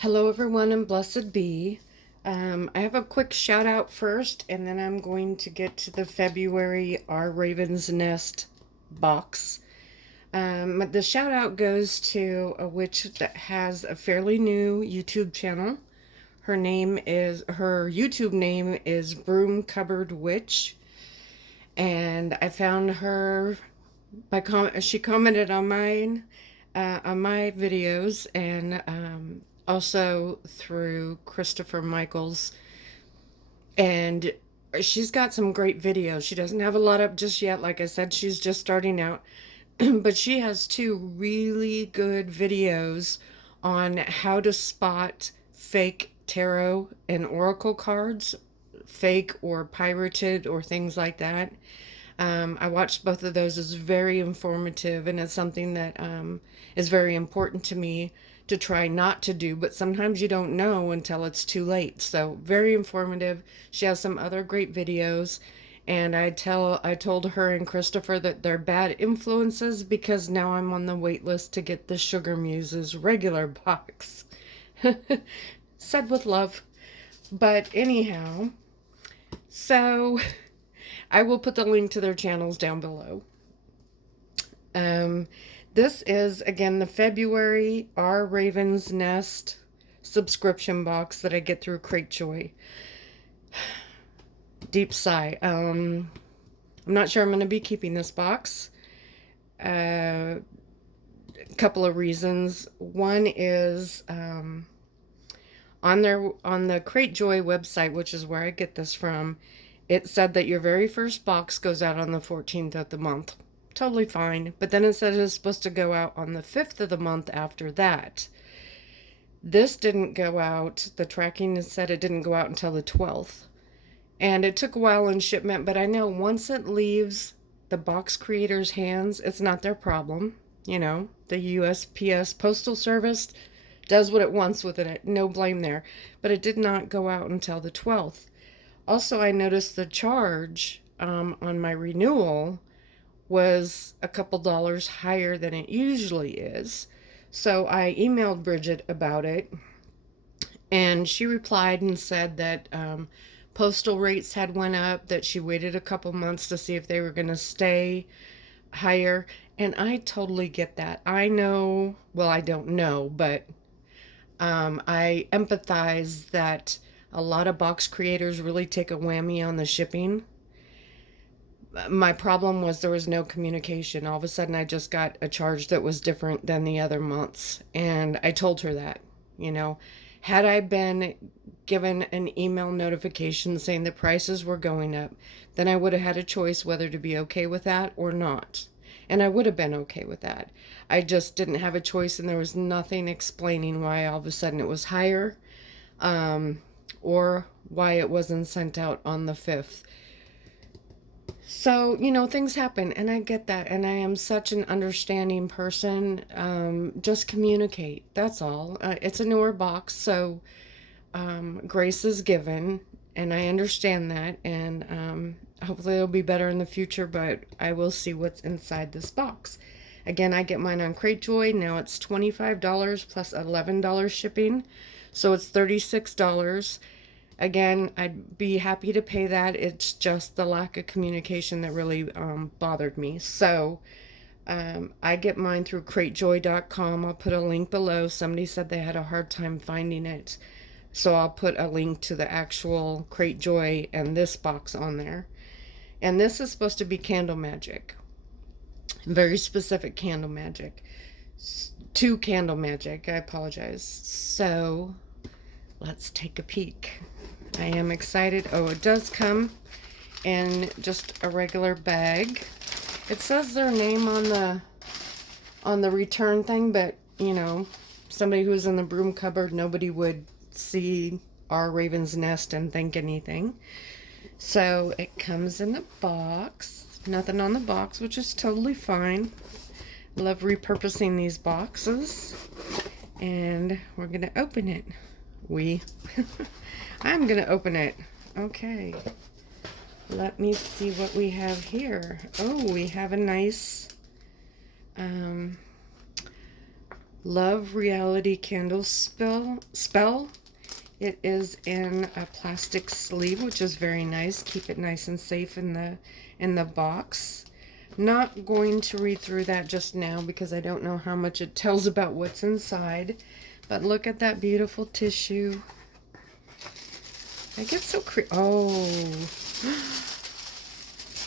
Hello, everyone, and blessed be. I have a quick shout out first, and then I'm going to get to the February Our Raven's Nest box. The shout out goes to a witch that has a fairly new YouTube channel. Her YouTube name is Broom Cupboard Witch, and I found her she commented on my videos, and also through Kristopher Michael's, and she's got some great videos. She doesn't have a lot up just yet. Like I said, she's just starting out, but she has two really good videos on how to spot fake tarot and oracle cards, fake or pirated or things like that. I watched both of those. It's very informative, and it's something that is very important to me to try not to do, but sometimes you don't know until it's too late. So very informative. She has some other great videos, and I told her and Christopher that they're bad influences because now I'm on the wait list to get the Sugar Muses regular box. Said with love. But anyhow, so I will put the link to their channels down below. Um, this is, again, the February Our Raven's Nest subscription box that I get through cratejoy. Deep sigh. I'm not sure I'm going to be keeping this box. A couple of reasons. One is on the cratejoy website, which is where I get this from, it said that your very first box goes out on the 14th of the month. Totally fine. But then it said it's supposed to go out on the 5th of the month after that. This didn't go out. The tracking said it didn't go out until the 12th. And it took a while in shipment, but I know once it leaves the box creator's hands, it's not their problem. You know, the USPS Postal Service does what it wants with it. No blame there. But it did not go out until the 12th. Also, I noticed the charge on my renewal was a couple dollars higher than it usually is. So I emailed Bridget about it, and she replied and said that postal rates had went up, that she waited a couple months to see if they were going to stay higher. And I totally get that. I know, well, I don't know, but I empathize that a lot of box creators really take a whammy on the shipping. My problem was there was no communication. All of a sudden, I just got a charge that was different than the other months. And I told her that, you know, had I been given an email notification saying the prices were going up, then I would have had a choice whether to be okay with that or not. And I would have been okay with that. I just didn't have a choice, and there was nothing explaining why all of a sudden it was higher, or why it wasn't sent out on the 5th. So, you know, things happen, and I get that, and I am such an understanding person. Just communicate. That's all. It's a newer box, so grace is given, and I understand that, and hopefully it'll be better in the future, but I will see what's inside this box. Again, I get mine on cratejoy. Now it's $25 plus $11 shipping, so it's $36. Again, I'd be happy to pay that. It's just the lack of communication that really bothered me. So I get mine through cratejoy.com. I'll put a link below. Somebody said they had a hard time finding it. So I'll put a link to the actual cratejoy and this box on there. And this is supposed to be candle magic. Very specific candle magic. To candle magic. I apologize. So let's take a peek. I am excited. Oh, it does come in just a regular bag. It says their name on the return thing, but you know, somebody who's in the broom cupboard, nobody would see Our Raven's Nest and think anything. So it comes in the box. Nothing on the box, which is totally fine. Love repurposing these boxes. And we're gonna open it. I'm gonna open it. Okay. Let me see what we have here. Oh, we have a nice Love Reality Candle Spell. It is in a plastic sleeve, which is very nice. Keep it nice and safe in the box. Not going to read through that just now because I don't know how much it tells about what's inside. But look at that beautiful tissue. I get so oh.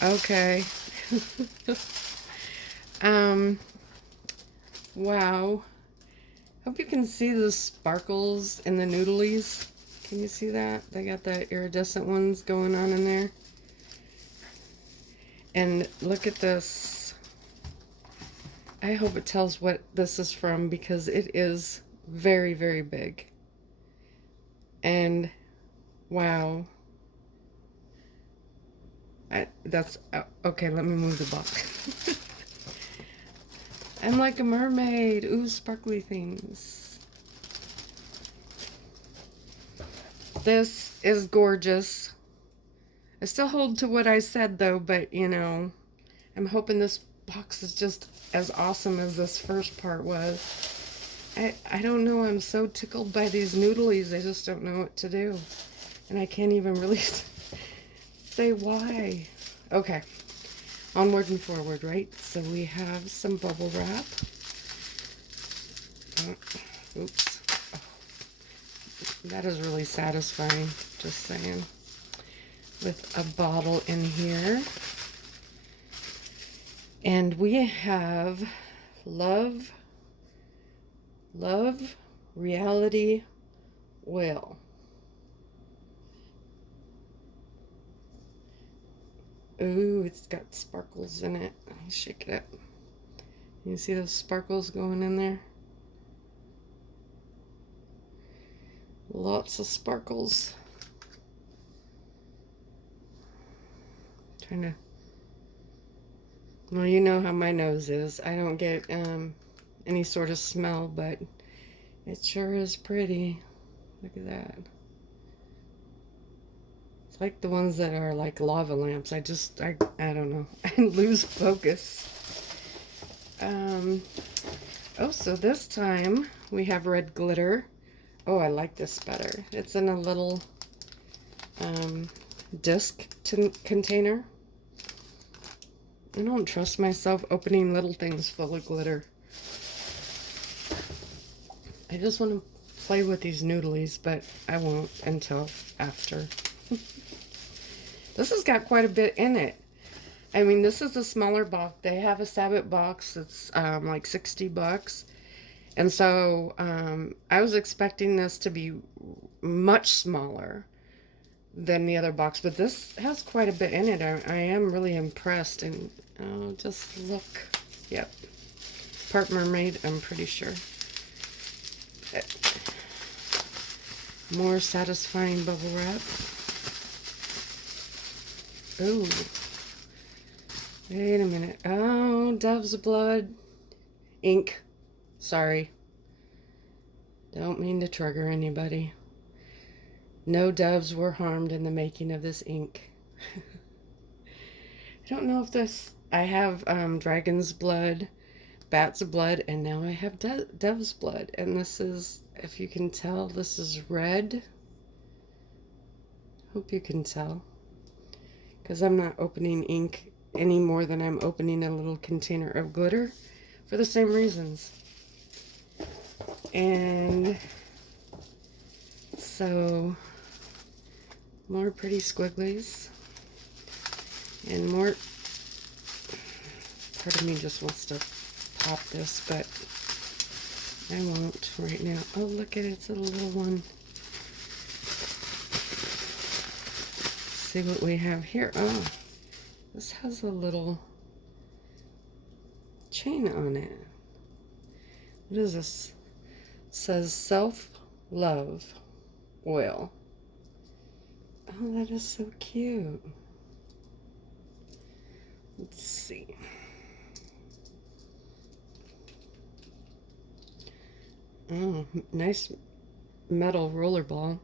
Okay. Wow. Hope you can see the sparkles in the noodlies. Can you see that? They got the iridescent ones going on in there. And look at this. I hope it tells what this is from because it is very, very big. And wow. That's okay, let me move the box. I'm like a mermaid. Ooh, sparkly things. This is gorgeous. I still hold to what I said though, but you know, I'm hoping this box is just as awesome as this first part was. I don't know, I'm so tickled by these noodlies, I just don't know what to do. And I can't even really say why. Okay, onward and forward, right? So we have some bubble wrap. Oops. Oh, that is really satisfying, just saying. With a bottle in here. And we have Love Reality Oil. Ooh, it's got sparkles in it. Let me shake it up. You see those sparkles going in there? Lots of sparkles. Trying to... Well, you know how my nose is. I don't get any sort of smell, but it sure is pretty. Look at that. It's like the ones that are like lava lamps. I don't know. I lose focus. Oh, so this time we have red glitter. Oh, I like this better. It's in a little disc container. I don't trust myself opening little things full of glitter. I just want to play with these noodlies, but I won't until after. This has got quite a bit in it. I mean, this is a smaller box. They have a Sabbath box that's like $60. And so I was expecting this to be much smaller than the other box, but this has quite a bit in it. I am really impressed. And just look. Yep. Part mermaid, I'm pretty sure. More satisfying bubble wrap. Ooh. Wait a minute. Oh, dove's blood. Ink. Sorry. Don't mean to trigger anybody. No doves were harmed in the making of this ink. I don't know if this... I have dragon's blood, bat's blood, and now I have dove's blood. And this is, if you can tell, this is red. Hope you can tell. Because I'm not opening ink any more than I'm opening a little container of glitter for the same reasons. And so more pretty squigglies and more. Part of me just wants to pop this, but I won't right now. Oh, look at it, it's a little one. See what we have here. Oh, this has a little chain on it. What is this? It says self-love oil. Oh, that is so cute. Let's see. Oh, nice metal roller ball.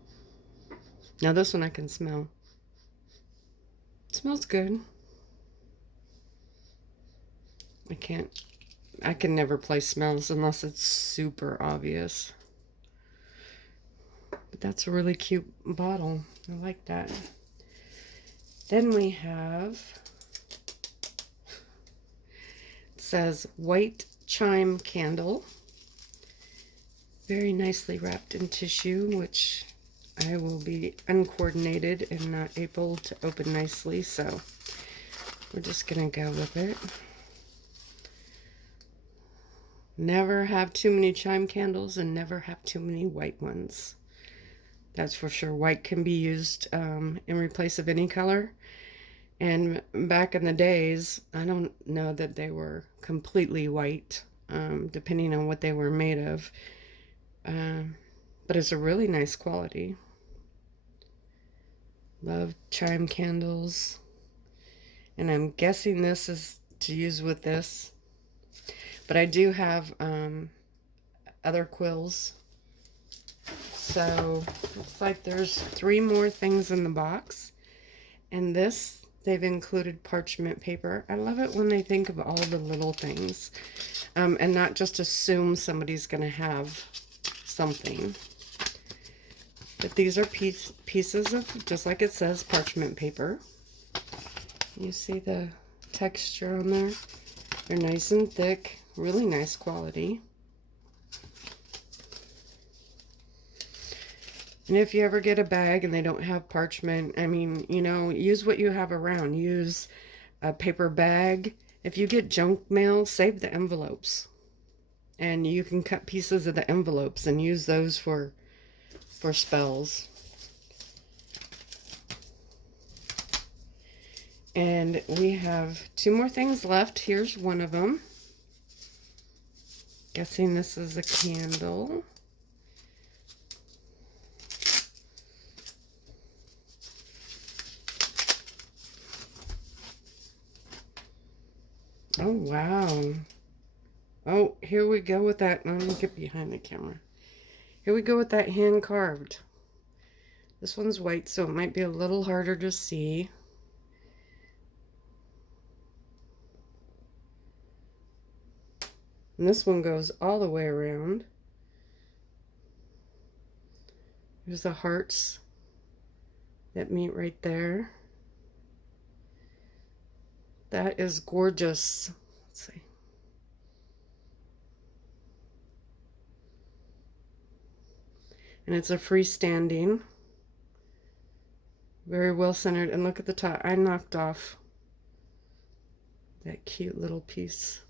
Now this one I can smell. It smells good. I can't I can never place smells unless it's super obvious. But that's a really cute bottle. I like that. Then we have, it says white chime candle. Very nicely wrapped in tissue, which I will be uncoordinated and not able to open nicely, so we're just gonna go with it. Never have too many chime candles and never have too many white ones. That's for sure. White can be used in replace of any color. And back in the days, I don't know that they were completely white, depending on what they were made of. But it's a really nice quality. Love chime candles. And I'm guessing this is to use with this. But I do have other quills. So looks like there's 3 more things in the box. And this, they've included parchment paper. I love it when they think of all the little things. And not just assume somebody's going to have something. But these are pieces of, just like it says, parchment paper. You see the texture on there? They're nice and thick. Really nice quality. And if you ever get a bag and they don't have parchment, I mean, you know, use what you have around. Use a paper bag. If you get junk mail, save the envelopes. And you can cut pieces of the envelopes and use those for spells. And we have 2 more things left. Here's one of them. Guessing this is a candle. Oh, wow. Oh, here we go with that. Let me get behind the camera. Here we go with that hand carved. This one's white, so it might be a little harder to see. And this one goes all the way around. There's the hearts that meet right there. That is gorgeous. Let's see. And it's a freestanding. Very well centered. And look at the top. I knocked off that cute little piece.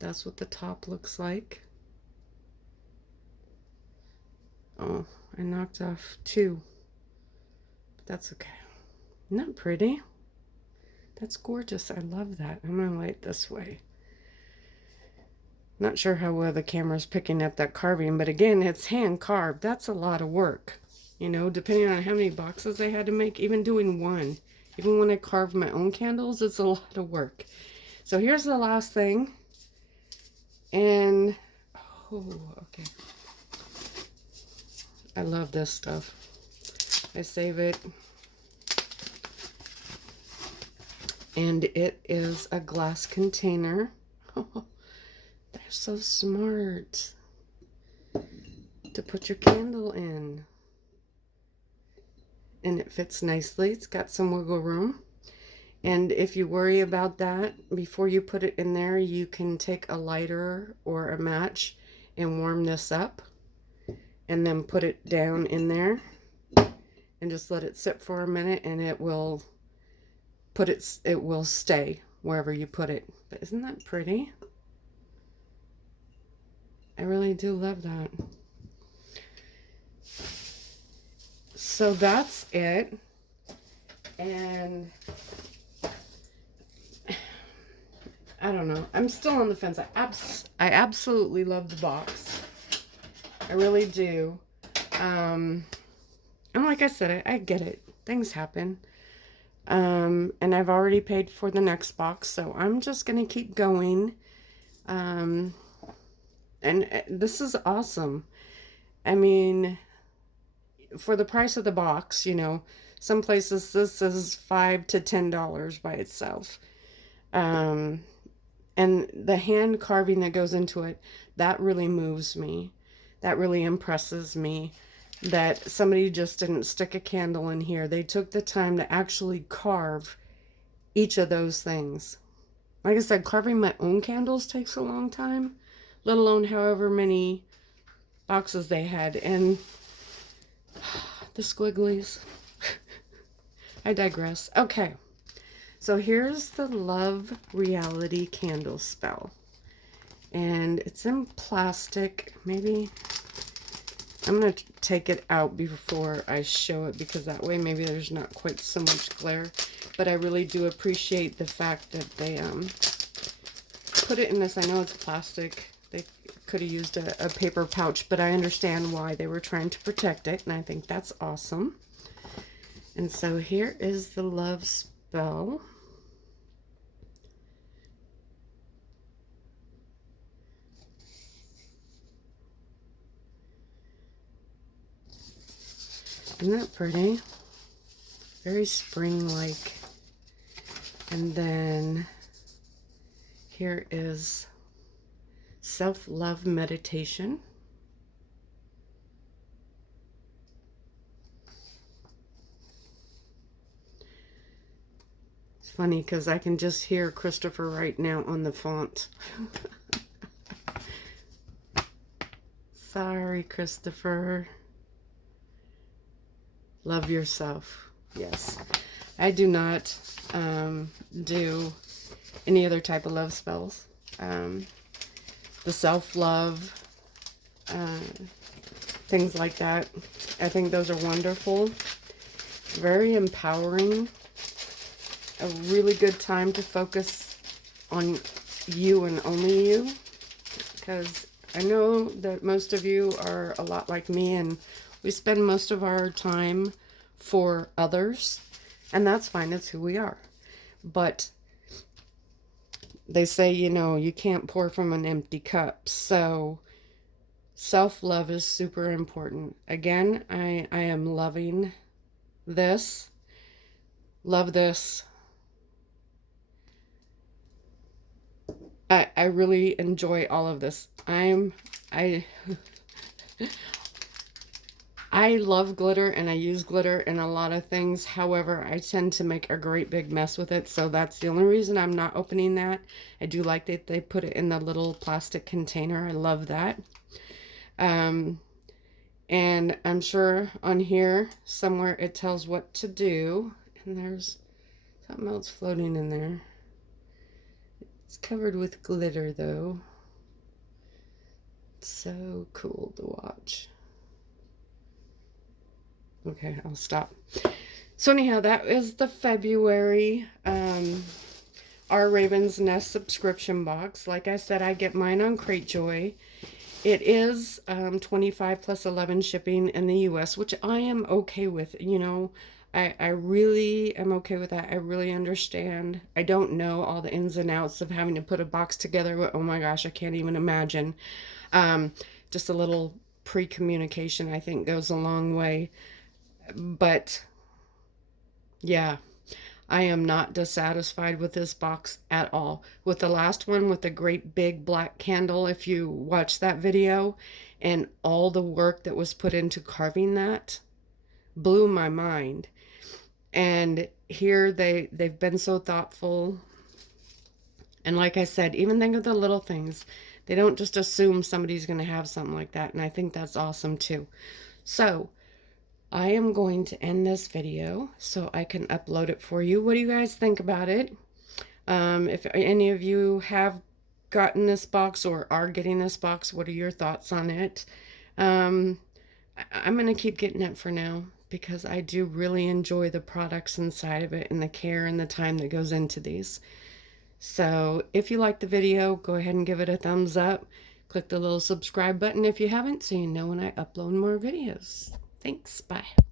That's what the top looks like. Oh, I knocked off 2. But that's okay. Isn't that pretty? That's gorgeous. I love that. I'm going to lay it this way. Not sure how well the camera's picking up that carving, but again, it's hand carved. That's a lot of work. You know, depending on how many boxes I had to make, even doing one. Even when I carve my own candles, it's a lot of work. So here's the last thing. And, oh, okay. I love this stuff. I save it. And it is a glass container. Oh, they're so smart. To put your candle in. And it fits nicely. It's got some wiggle room. And if you worry about that, before you put it in there, you can take a lighter or a match and warm this up. And then put it down in there. And just let it sit for a minute and it will stay wherever you put it. But isn't that pretty? I really do love that. So that's it. And I don't know. I'm still on the fence. I absolutely love the box. I really do. And like I said, I get it. Things happen. And I've already paid for the next box, so I'm just going to keep going. And this is awesome. I mean, for the price of the box, you know, some places this is $5 to $10 by itself. And the hand carving that goes into it, that really moves me. That really impresses me, that somebody just didn't stick a candle in here. They took the time to actually carve each of those things. Like I said, carving my own candles takes a long time, let alone however many boxes they had. And the squigglies. I digress. Okay, so here's the Love Reality candle spell. And it's in plastic. Maybe I'm going to take it out before I show it, because that way maybe there's not quite so much glare. But I really do appreciate the fact that they put it in this. I know it's plastic. They could have used a paper pouch, but I understand why they were trying to protect it, and I think that's awesome. And so here is the love spell. Isn't that pretty? Very spring-like. And then here is self-love meditation. It's funny because I can just hear Kristopher right now on the font. Sorry, Kristopher. Love yourself. Yes. I do not do any other type of love spells. The self-love, things like that. I think those are wonderful. Very empowering. A really good time to focus on you and only you. Because I know that most of you are a lot like me, and we spend most of our time for others, and that's fine. It's who we are. But they say, you know, you can't pour from an empty cup. So self-love is super important. Again, I am loving this. Love this. I really enjoy all of this. I love glitter, and I use glitter in a lot of things. However, I tend to make a great big mess with it. So that's the only reason I'm not opening that. I do like that they put it in the little plastic container. I love that. And I'm sure on here somewhere it tells what to do. And there's something else floating in there. It's covered with glitter though. It's so cool to watch. Okay, I'll stop. So anyhow, that is the February Our Raven's Nest subscription box. Like I said, I get mine on cratejoy. It is 25 plus 11 shipping in the US, which I am okay with. You know, I really am okay with that. I really understand. I don't know all the ins and outs of having to put a box together. But oh my gosh, I can't even imagine. Just a little pre-communication, I think, goes a long way. But yeah, I am not dissatisfied with this box at all. With the last one, with the great big black candle, if you watch that video, and all the work that was put into carving that, blew my mind. And here they've been so thoughtful. And like I said, even think of the little things. They don't just assume somebody's going to have something like that. And I think that's awesome too. So I am going to end this video so I can upload it for you. What do you guys think about it? If any of you have gotten this box or are getting this box, what are your thoughts on it? I'm going to keep getting it for now because I do really enjoy the products inside of it and the care and the time that goes into these. So if you like the video, go ahead and give it a thumbs up. Click the little subscribe button if you haven't, so you know when I upload more videos. Thanks. Bye.